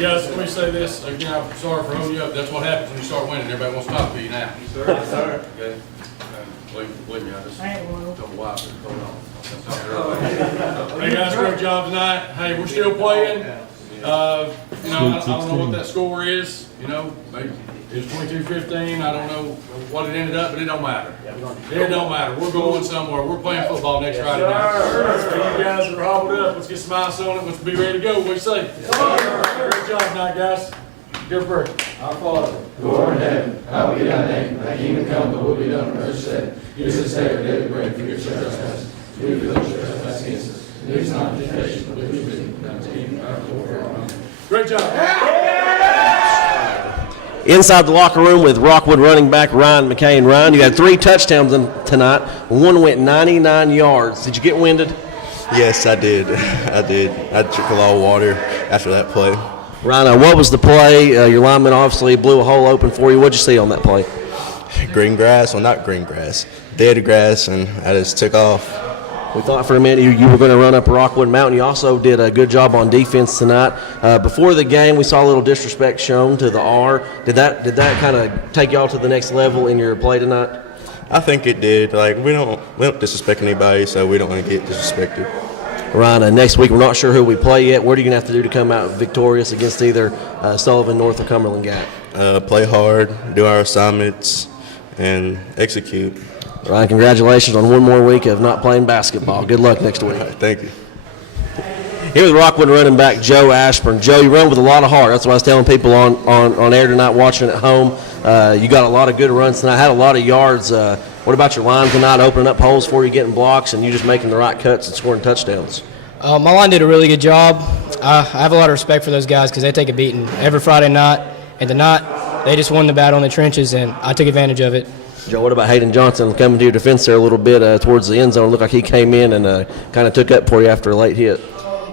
Guys, let me say this again. I'm sorry for holding you up. That's what happens when you start winning. Everybody wants to talk to you now. Sir, sir. Okay. Believe me, I just told my wife to hold on. Hey guys, great job tonight. Hey, we're still playing. I don't know what that score is. Maybe it's 22-15. I don't know what it ended up, but it don't matter. It don't matter. We're going somewhere. We're playing football next Friday night. You guys are hobbled up. Let's get some ice on it. Let's be ready to go. What do you say? Great job tonight, guys. Good prayer. Our Father, who art in heaven, hallowed be thy name. Thy kingdom come, thy will be done on earth as it is. Give us this day our daily bread, forgive us our trespasses. We forgive those who trespass against us. Lead us not into temptation, but deliver us from evil. For thine is the kingdom, power, and glory forever. Great job. Inside the locker room with Rockwood running back Ryan McCain. Ryan, you had 3 touchdowns tonight. One went 99 yards. Did you get winded? Yes, I did. I did. I took a lot of water after that play. Ryan, what was the play? Your lineman obviously blew a hole open for you. What did you see on that play? Green grass. Well, not green grass. Dead grass, and I just took off. We thought for a minute you were going to run up Rockwood Mountain. You also did a good job on defense tonight. Before the game, we saw a little disrespect shown to the R. Did that kind of take y'all to the next level in your play tonight? I think it did. We don't disrespect anybody, so we don't want to get disrespected. Ryan, next week we're not sure who we play yet. What are you going to have to do to come out victorious against either Sullivan, North, or Cumberland Gap? Play hard, do our assignments, and execute. Ryan, congratulations on one more week of not playing basketball. Good luck next week. Right, thank you. Here with Rockwood running back Joe Ashburn. Joe, you run with a lot of heart. That's what I was telling people on air tonight watching at home. You got a lot of good runs tonight, had a lot of yards. What about your line tonight, opening up holes for you, getting blocks, and you just making the right cuts and scoring touchdowns? My line did a really good job. I have a lot of respect for those guys because they take a beating every Friday night. And tonight, they just won the battle in the trenches, and I took advantage of it. Joe, what about Hayden Johnson coming to your defense there a little bit towards the end zone? It looked like he came in and kind of took up for you after a late hit.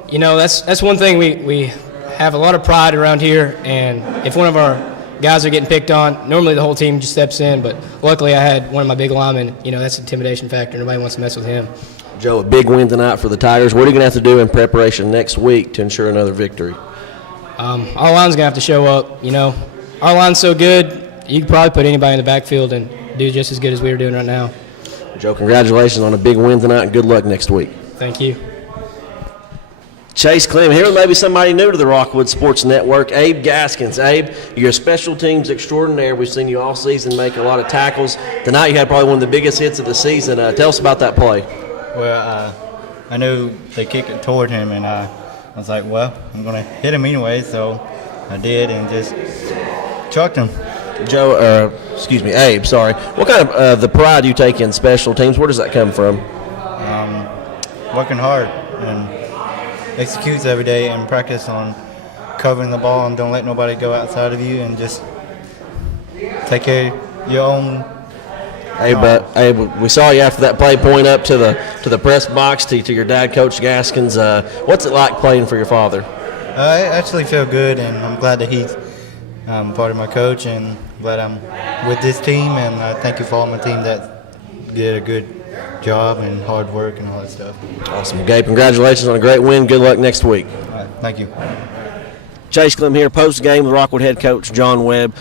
That's one thing we have a lot of pride around here, and if one of our guys are getting picked on, normally the whole team just steps in, but luckily I had one of my big linemen. That's an intimidation factor. Nobody wants to mess with him. Joe, a big win tonight for the Tigers. What are you going to have to do in preparation next week to ensure another victory? Our line's going to have to show up. Our line's so good, you could probably put anybody in the backfield and do just as good as we are doing right now. Joe, congratulations on a big win tonight, and good luck next week. Thank you. Chase Clem here, maybe somebody new to the Rockwood Sports Network, Abe Gaskins. Abe, you're a special teams extraordinaire. We've seen you all season make a lot of tackles. Tonight you had probably one of the biggest hits of the season. Tell us about that play. Well, I knew they kicked it toward him, and I was like, well, I'm going to hit him anyway, so I did and just chucked him. Joe, Abe, sorry. What kind of the pride you take in special teams, where does that come from? Working hard and executes every day and practice on covering the ball and don't let nobody go outside of you and just take care of your own. Abe, we saw you after that play point up to the press box to your dad, Coach Gaskins. What's it like playing for your father? I actually feel good, and I'm glad that he's part of my coach, and glad I'm with this team, and I thank you for all my team that did a good job and hard work and all that stuff. Awesome. Gabe, congratulations on a great win. Good luck next week. All right, thank you. Chase Clem here, post-game with Rockwood head coach John Webb.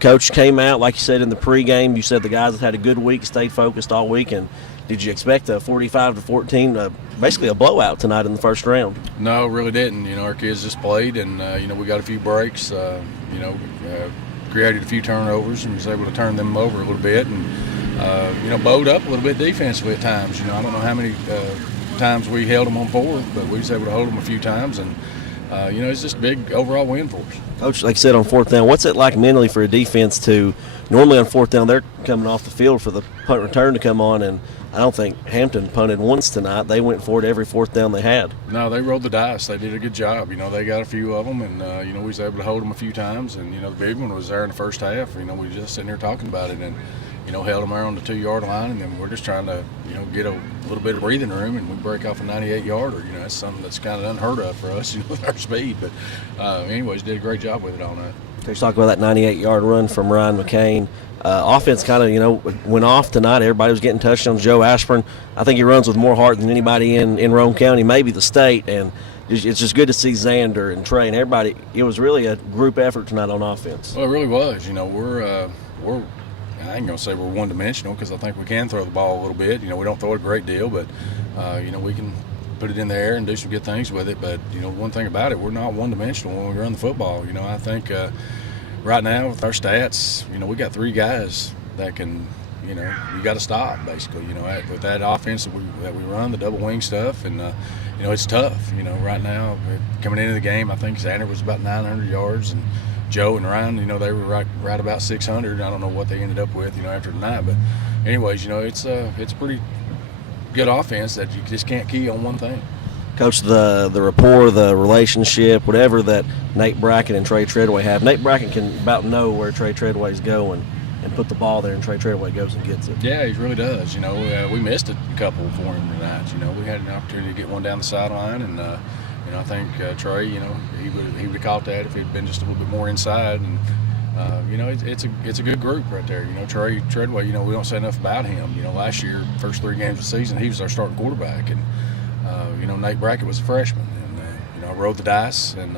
Coach came out, like you said in the pregame, you said the guys have had a good week, stayed focused all week, and did you expect a 45-14, basically a blowout tonight in the first round? No, really didn't. Our kids just played, and we got a few breaks. Created a few turnovers and was able to turn them over a little bit, and bowed up a little bit defensively at times. I don't know how many times we held them on fourth, but we was able to hold them a few times, and it's just a big overall win for us. Coach, like I said, on fourth down, what's it like mentally for a defense to normally on fourth down they're coming off the field for the punt return to come on, and I don't think Hampton punted once tonight. They went for it every fourth down they had. No, they rolled the dice. They did a good job. They got a few of them, and we was able to hold them a few times. And the big one was there in the first half. We were just sitting there talking about it, and held them there on the 2-yard line, and then we're just trying to get a little bit of breathing room, and we break off a 98-yarder. That's something that's kind of unheard of for us, with our speed. But anyways, did a great job with it all night. Let's talk about that 98-yard run from Ryan McCain. Offense kind of, went off tonight. Everybody was getting touchdowns. Joe Ashburn, I think he runs with more heart than anybody in Rome County, maybe the state. And it's just good to see Xander and Trey and everybody. It was really a group effort tonight on offense. Well, it really was. We're I ain't gonna say we're one-dimensional because I think we can throw the ball a little bit. We don't throw it a great deal, but we can put it in the air and do some good things with it. But one thing about it, we're not one-dimensional when we run the football. I think right now with our stats, we got 3 guys that can, you got to stop basically. With that offense that we run, the double wing stuff, and it's tough. Right now coming into the game, I think Xander was about 900 yards and Joe and Ryan, they were right about 600. I don't know what they ended up with, after tonight. But anyways, it's a pretty good offense that you just can't key on one thing. Coach, the rapport, the relationship, whatever that Nate Brackett and Trey Treadway have. Nate Brackett can about know where Trey Treadway's going and put the ball there, and Trey Treadway goes and gets it. Yeah, he really does. We missed a couple for him tonight. We had an opportunity to get one down the sideline, and I think Trey, he would have caught that if it had been just a little bit more inside. And it's a good group right there. Trey Treadway, we don't say enough about him. Last year, first 3 games of the season, he was our starting quarterback, and Nate Brackett was a freshman, and I rode the dice, and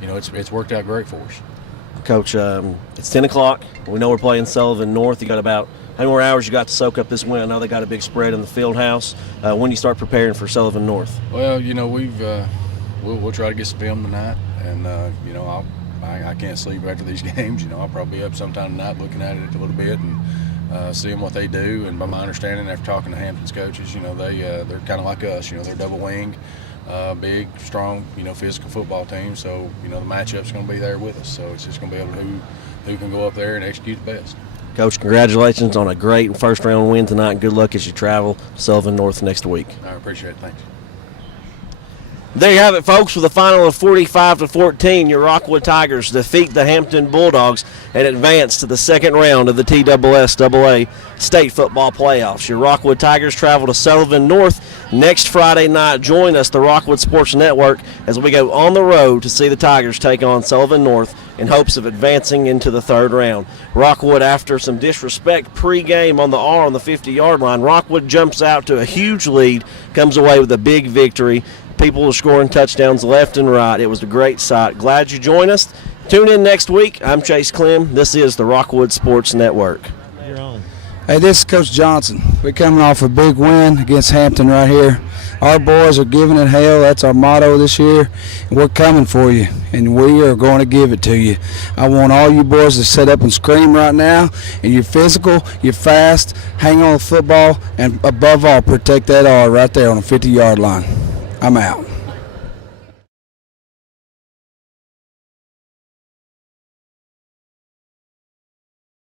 it's worked out great for us. Coach, it's 10 o'clock. We know we're playing Sullivan North. You got about how many more hours you got to soak up this win? I know they got a big spread in the field house. When do you start preparing for Sullivan North? Well, we'll try to get some film tonight, and I can't sleep after these games. I'll probably be up sometime tonight looking at it a little bit and seeing what they do. And by my understanding, after talking to Hampton's coaches, they're kind of like us. They're double wing, big, strong, physical football team. So the matchup's going to be there with us. So it's just going to be able to who can go up there and execute the best. Coach, congratulations on a great first-round win tonight, and good luck as you travel to Sullivan North next week. I appreciate it. Thanks. There you have it, folks, with a final of 45-14. Your Rockwood Tigers defeat the Hampton Bulldogs and advance to the second round of the TSSAA State Football Playoffs. Your Rockwood Tigers travel to Sullivan North next Friday night. Join us, the Rockwood Sports Network, as we go on the road to see the Tigers take on Sullivan North in hopes of advancing into the third round. Rockwood, after some disrespect pregame on the 50-yard line, Rockwood jumps out to a huge lead, comes away with a big victory. People were scoring touchdowns left and right. It was a great sight. Glad you joined us. Tune in next week. I'm Chase Clem. This is the Rockwood Sports Network. You're on. Hey, this is Coach Johnson. We're coming off a big win against Hampton right here. Our boys are giving it hell. That's our motto this year. And we're coming for you, and we are going to give it to you. I want all you boys to sit up and scream right now. And you're physical, you're fast, hang on the football, and above all, protect that R right there on the 50-yard line. I'm out.